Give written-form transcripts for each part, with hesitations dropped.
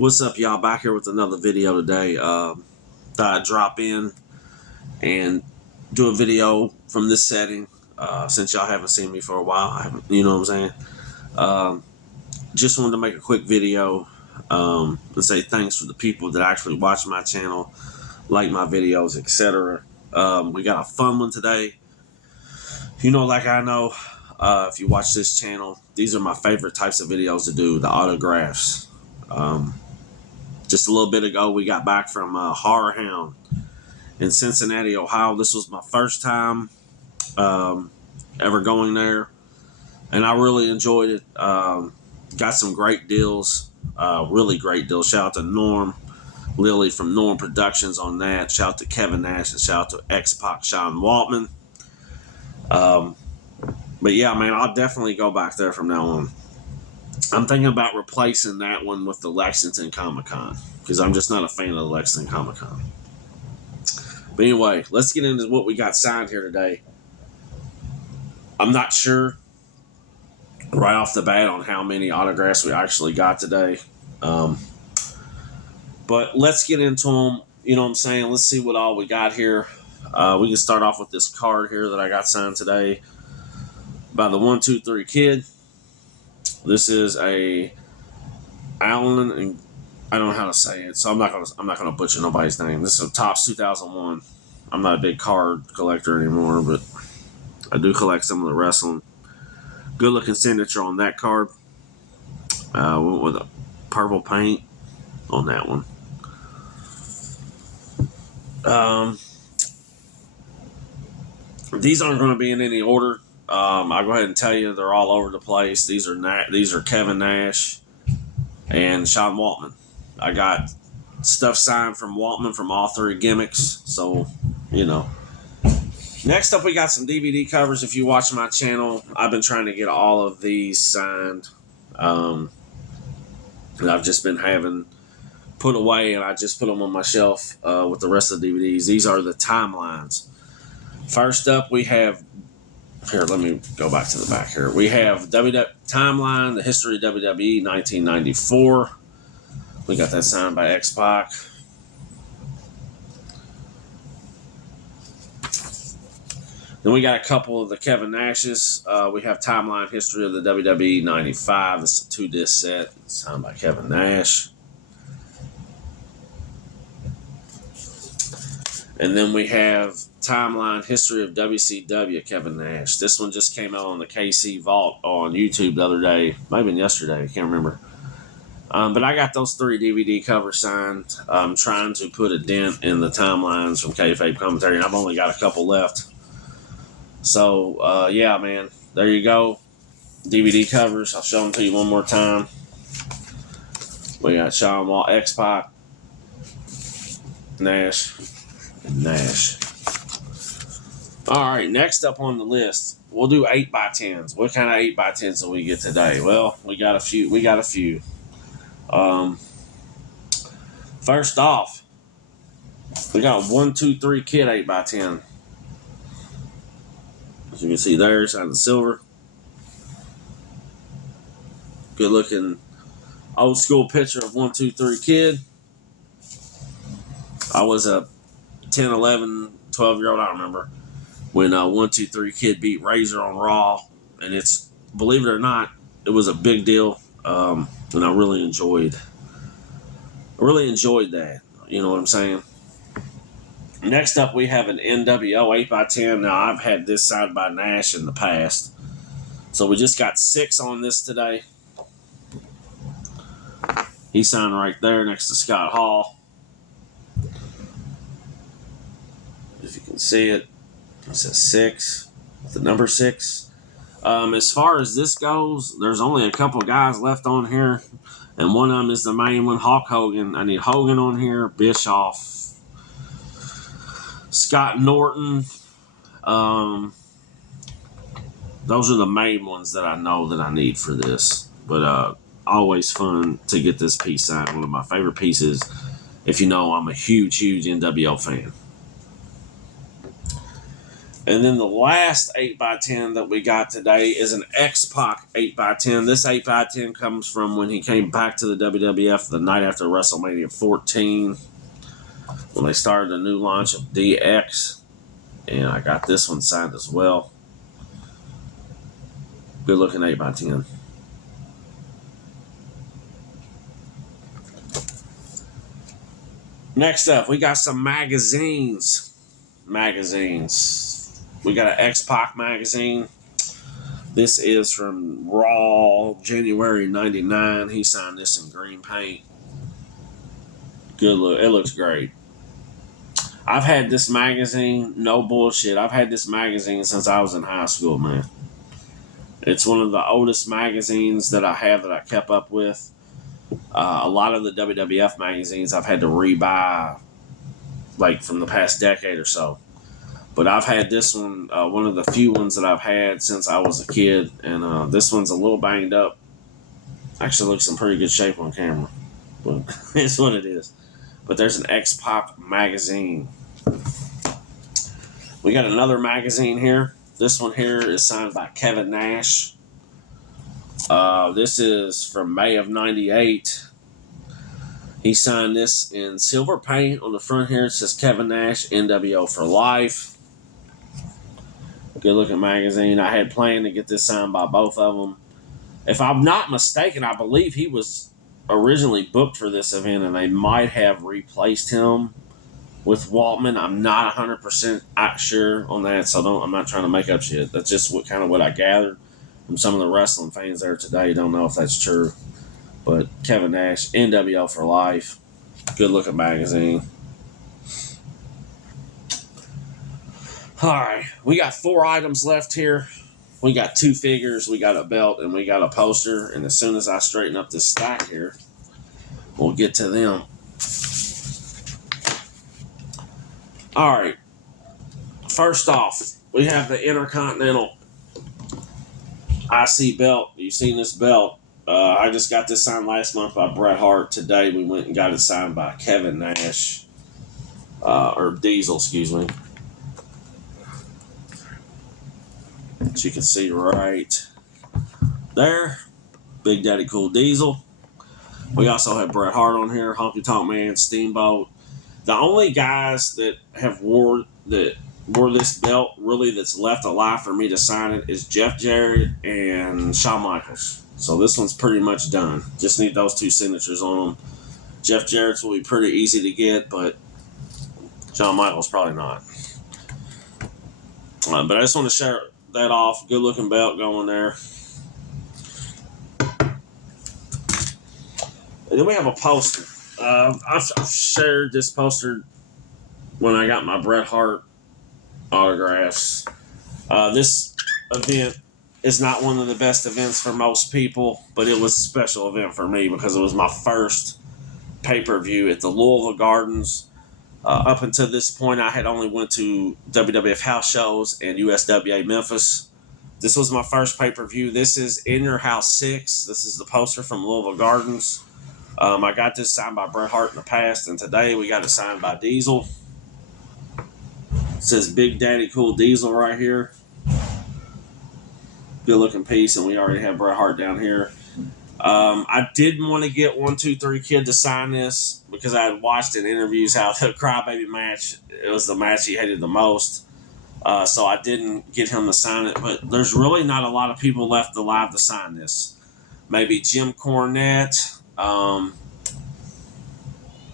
What's up, y'all? Back here with another video today. Thought I'd drop in and do a video from this setting since y'all haven't seen me for a while. You know what I'm saying? Just wanted to make a quick video and say thanks for the people that actually watch my channel, like my videos, etc. We got a fun one today. You know, like I know, if you watch this channel, these are my favorite types of videos to do, the autographs. Just a little bit ago, we got back from HorrorHound in Cincinnati, Ohio. This was my first time ever going there, and I really enjoyed it. Got some great deals, really great deals. Shout out to Norm Lilly from Norm Productions on that. Shout out to Kevin Nash and shout out to xpac Sean Waltman. But yeah, man, I'll definitely go back there from now on. I'm thinking about replacing that one with the Lexington Comic-Con because I'm just not a fan of the Lexington Comic-Con. But anyway, let's get into what we got signed here today. I'm not sure right off the bat on how many autographs we actually got today. But let's get into them. You know what I'm saying? Let's see what all we got here. We can start off with this card here that I got signed today by the 123 Kid. This is a Allen, and I don't know how to say it, so I'm not gonna butcher nobody's name. This is a Topps 2001. I'm not a big card collector anymore, but I do collect some of the wrestling. Good looking signature on that card. Went with a purple paint on that one. These aren't going to be in any order. I'll go ahead and tell you they're all over the place. These are Kevin Nash and Sean Waltman. I got stuff signed from Waltman from all three gimmicks, so you know. Next up, we got some DVD covers. If you watch my channel, I've been trying to get all of these signed, and I've just been having put away, and I just put them on my shelf with the rest of the DVDs. These are the timelines. First up, we have. Here, let me go back to the back here. We have Timeline, the history of WWE, 1994. We got that signed by xpac. Then we got a couple of the Kevin Nashes. We have Timeline, history of the WWE, 95. This is a 2-disc set signed by Kevin Nash. And then we have Timeline, history of WCW, Kevin Nash. This one just came out on the KC Vault on YouTube the other day. Maybe yesterday. I can't remember. But I got those 3 DVD covers signed. I'm trying to put a dent in the timelines from Kayfabe Commentary, and I've only got a couple left. So, yeah, man. There you go. DVD covers. I'll show them to you one more time. We got Sean Wall, xpac, Nash, and Nash. All right, next up on the list, we'll do 8x10s. What kind of 8x10s will we get today? Well, we got a few. First off, we got a 123 Kid 8x10. As you can see there, it's on the silver. Good looking old school picture of 123 Kid. I was a 10, 11, 12-year-old, I don't remember, when 123 Kid beat Razor on Raw, and it's, believe it or not, it was a big deal, and I really enjoyed that. You know what I'm saying? Next up, we have an NWO 8x10. Now, I've had this signed by Nash in the past, so we just got syxx on this today. He signed right there next to Scott Hall. If you can see it, it says syxx, the number 6. As far as this goes, there's only a couple guys left on here, and one of them is the main one, Hulk Hogan. I need Hogan on here, Bischoff, Scott Norton. Those are the main ones that I know that I need for this. But always fun to get this piece signed. One of my favorite pieces. If you know, I'm a huge NWO fan. And then the last 8x10 that we got today is an xpac 8x10. This 8x10 comes from when he came back to the WWF the night after WrestleMania 14, when they started the new launch of DX. And I got this one signed as well. Good looking 8x10. Next up, we got some magazines. We got an xpac magazine. This is from Raw, January 99. He signed this in green paint. Good look. It looks great. I've had this magazine, no bullshit. I've had this magazine since I was in high school, man. It's one of the oldest magazines that I have that I kept up with. A lot of the WWF magazines I've had to rebuy, like from the past decade or so. But I've had this one, one of the few ones that I've had since I was a kid. And this one's a little banged up. Actually looks in pretty good shape on camera. But it's what it is. But there's an xpac magazine. We got another magazine here. This one here is signed by Kevin Nash. This is from May of 98. He signed this in silver paint. On the front here it says Kevin Nash, NWO for life. Good looking magazine. I had planned to get this signed by both of them. If I'm not mistaken, I believe he was originally booked for this event and they might have replaced him with Waltman. I'm not 100% sure on that, so I'm not trying to make up shit. That's just what I gathered from some of the wrestling fans there today. Don't know if that's true. But Kevin Nash, NWO for life. Good looking magazine. Alright, we got 4 items left here. We got 2 figures, we got a belt, and we got a poster. And as soon as I straighten up this stack here, we'll get to them. Alright, first off, we have the Intercontinental Ic Belt. You've seen this belt. I just got this signed last month by Bret Hart. Today we went and got it signed by Kevin Nash, or Diesel, excuse me. As you can see right there, Big Daddy Cool Diesel. We also have Bret Hart on here, Honky Tonk Man, Steamboat. The only guys that have wore this belt really that's left alive for me to sign it is Jeff Jarrett and Shawn Michaels. So this one's pretty much done. Just need those 2 signatures on them. Jeff Jarrett's will be pretty easy to get, but Shawn Michaels probably not. But I just want to share that off. Good looking belt going there. And then we have a poster. I've shared this poster when I got my Bret Hart autographs. This event is not one of the best events for most people, but it was a special event for me because it was my first pay-per-view at the Louisville Gardens. Up until this point, I had only went to WWF house shows and USWA Memphis. This was my first pay-per-view. This is In Your House 6. This is the poster from Louisville Gardens. I got this signed by Bret Hart in the past, and today we got it signed by Diesel. It says Big Daddy Cool Diesel right here. Good looking piece, and we already have Bret Hart down here. I didn't want to get 1-2-3 Kid to sign this because I had watched in interviews how the Crybaby match, it was the match he hated the most. So I didn't get him to sign it, but there's really not a lot of people left alive to sign this. Maybe Jim Cornette.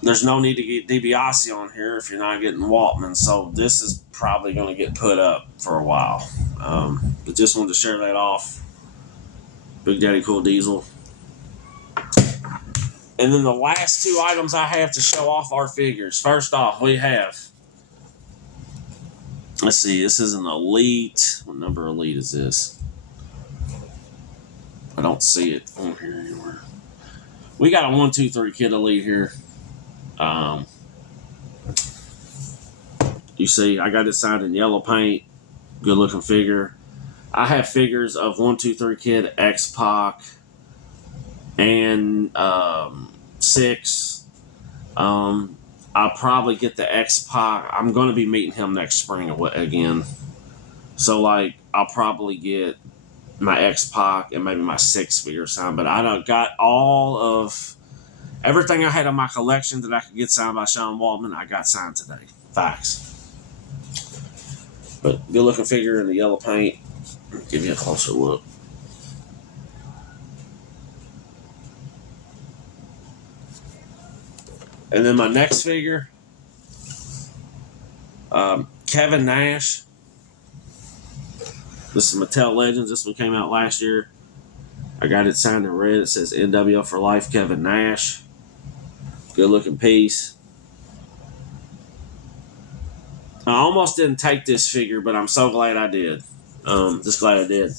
There's no need to get DiBiase on here if you're not getting Waltman, so this is probably going to get put up for a while. But just wanted to share that off. Big Daddy Cool Diesel. And then the last 2 items I have to show off are figures. First off, we have, let's see, this is an Elite. What number Elite is this? I don't see it on here anywhere. We got a 1-2-3 Kid Elite here. You see, I got it signed in yellow paint. Good looking figure. I have figures of 1-2-3 Kid, X-Pac, and syxx. I'll probably get the X-Pac. I'm going to be meeting him next spring again. So like I'll probably get my xpac and maybe my syxx figure signed, but I done got all of everything I had in my collection that I could get signed by Sean Waltman. I got signed today. Facts. But good looking figure in the yellow paint. Give you a closer look. And then my next figure, Kevin Nash. This is Mattel Legends. This one came out last year. I got it signed in red. It says NWO for life, Kevin Nash. Good looking piece. I almost didn't take this figure, but I'm so glad I did. Just glad I did.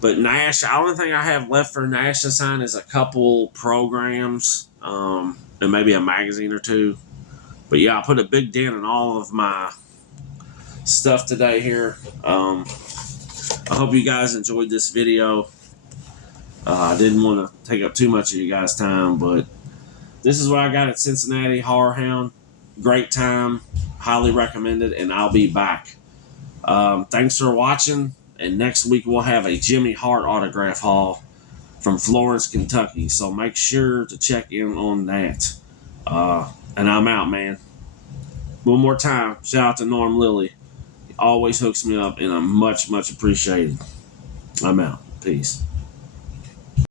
But Nash, the only thing I have left for Nash to sign is a couple programs, and maybe a magazine or two. But yeah, I put a big dent in all of my stuff today here. I hope you guys enjoyed this video. I didn't want to take up too much of you guys' time, but this is what I got at Cincinnati HorrorHound. Great time. Highly recommended, and I'll be back. Thanks for watching, and next week we'll have a Jimmy Hart autograph haul from Florence, Kentucky, so make sure to check in on that. And I'm out, man. One more time, shout out to Norm Lilly. He always hooks me up, and I'm much, much appreciated. I'm out. Peace.